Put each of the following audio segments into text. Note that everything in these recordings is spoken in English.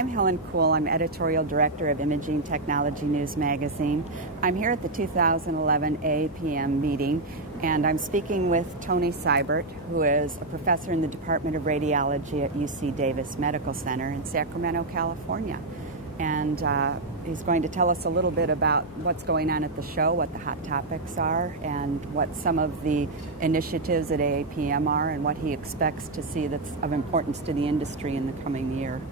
I'm Helen Kuhl. I'm editorial director of Imaging Technology News magazine. I'm here at the 2011 AAPM meeting, and I'm speaking with Tony Seibert, who is a professor in the Department of Radiology at UC Davis Medical Center in Sacramento, California. And he's going to tell us a little bit about what's going on at the show, what the hot topics are, and what some of the initiatives at AAPM are, and what he expects to see that's of importance to the industry in the coming year.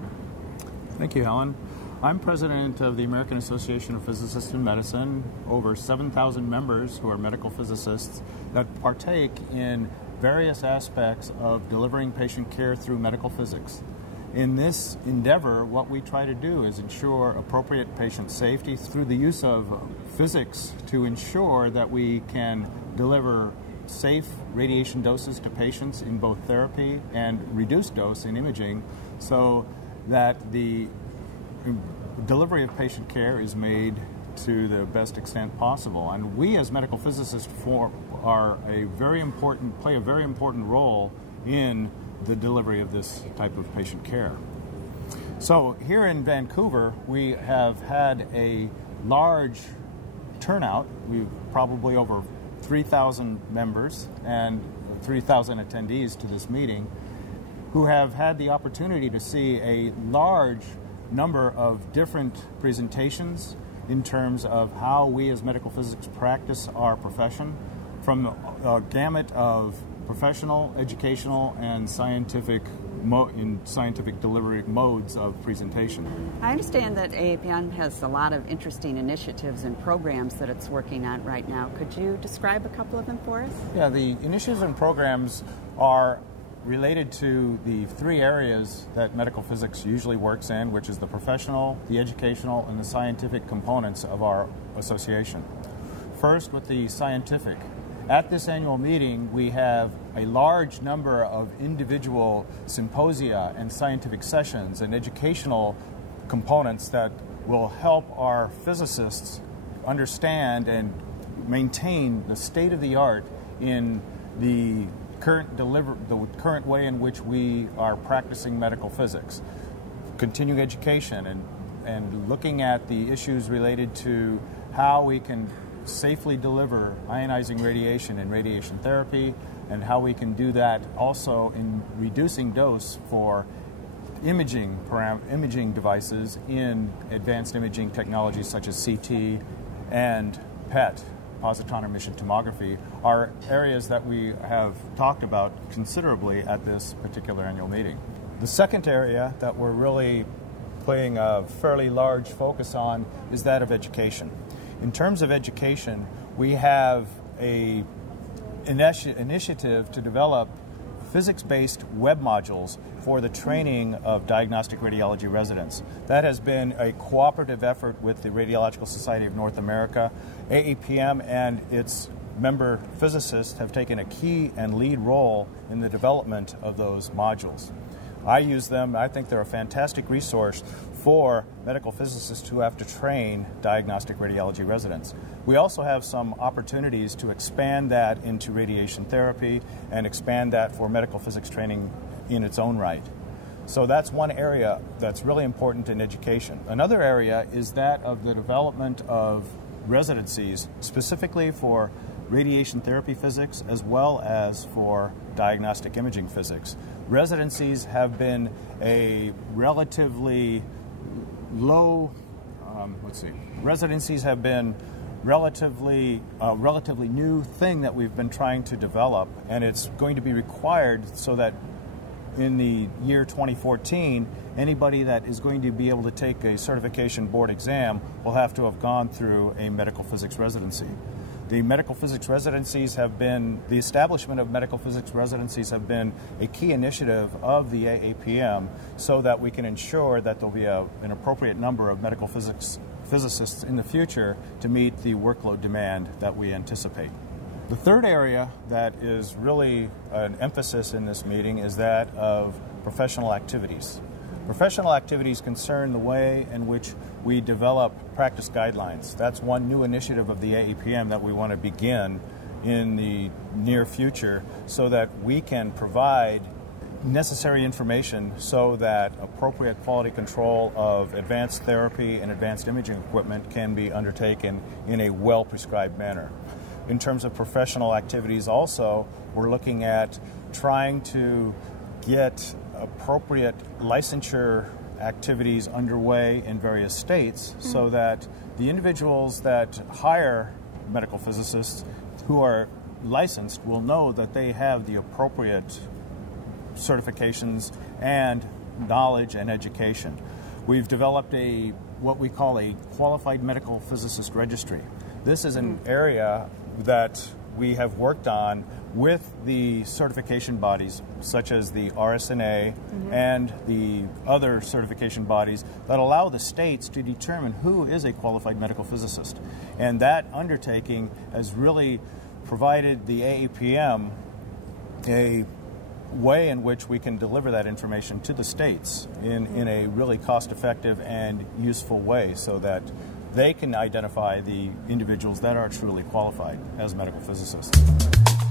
Thank you, Helen. I'm president of the American Association of Physicists in Medicine, over 7,000 members who are medical physicists that partake in various aspects of delivering patient care through medical physics. In this endeavor, what we try to do is ensure appropriate patient safety through the use of physics to ensure that we can deliver safe radiation doses to patients in both therapy and reduced dose in imaging, so that the delivery of patient care is made to the best extent possible. And we as medical physicists play a very important role in the delivery of this type of patient care. So here in Vancouver, we have had a large turnout. We've probably over 3,000 members and 3,000 attendees to this meeting who have had the opportunity to see a large number of different presentations in terms of how we as medical physics practice our profession, from a gamut of professional, educational, and scientific delivery modes of presentation. I understand that AAPM has a lot of interesting initiatives and programs that it's working on right now. Could you describe a couple of them for us? Yeah, the initiatives and programs are related to the three areas that medical physics usually works in, which is the professional, the educational, and the scientific components of our association. First, with the scientific. At this annual meeting, we have a large number of individual symposia and scientific sessions and educational components that will help our physicists understand and maintain the state of the art in the current way in which we are practicing medical physics. Continuing education and looking at the issues related to how we can safely deliver ionizing radiation and radiation therapy, and how we can do that also in reducing dose for imaging devices in advanced imaging technologies such as CT and PET, positron emission tomography, are areas that we have talked about considerably at this particular annual meeting. The second area that we're really putting a fairly large focus on is that of education. In terms of education, we have an initiative to develop physics-based web modules for the training of diagnostic radiology residents. That has been a cooperative effort with the Radiological Society of North America. AAPM and its member physicists have taken a key and lead role in the development of those modules. I use them. I think they're a fantastic resource for medical physicists who have to train diagnostic radiology residents. We also have some opportunities to expand that into radiation therapy and expand that for medical physics training in its own right. So that's one area that's really important in education. Another area is that of the development of residencies, specifically for radiation therapy physics as well as for diagnostic imaging physics. Residencies have been a relatively relatively new thing that we've been trying to develop, and it's going to be required so that in the year 2014, anybody that is going to be able to take a certification board exam will have to have gone through a medical physics residency. The medical physics residencies have been, the establishment of medical physics residencies have been a key initiative of the AAPM so that we can ensure that there'll be an appropriate number of medical physicists in the future to meet the workload demand that we anticipate. The third area that is really an emphasis in this meeting is that of professional activities. Professional activities concern the way in which we develop practice guidelines. That's one new initiative of the AAPM that we want to begin in the near future so that we can provide necessary information so that appropriate quality control of advanced therapy and advanced imaging equipment can be undertaken in a well-prescribed manner. In terms of professional activities also, we're looking at trying to get appropriate licensure activities underway in various states so that the individuals that hire medical physicists who are licensed will know that they have the appropriate certifications and knowledge and education. We've developed what we call a qualified medical physicist registry. This is an area that we have worked on with the certification bodies such as the RSNA and the other certification bodies that allow the states to determine who is a qualified medical physicist. And that undertaking has really provided the AAPM a way in which we can deliver that information to the states in a really cost-effective and useful way so that they can identify the individuals that are truly qualified as medical physicists.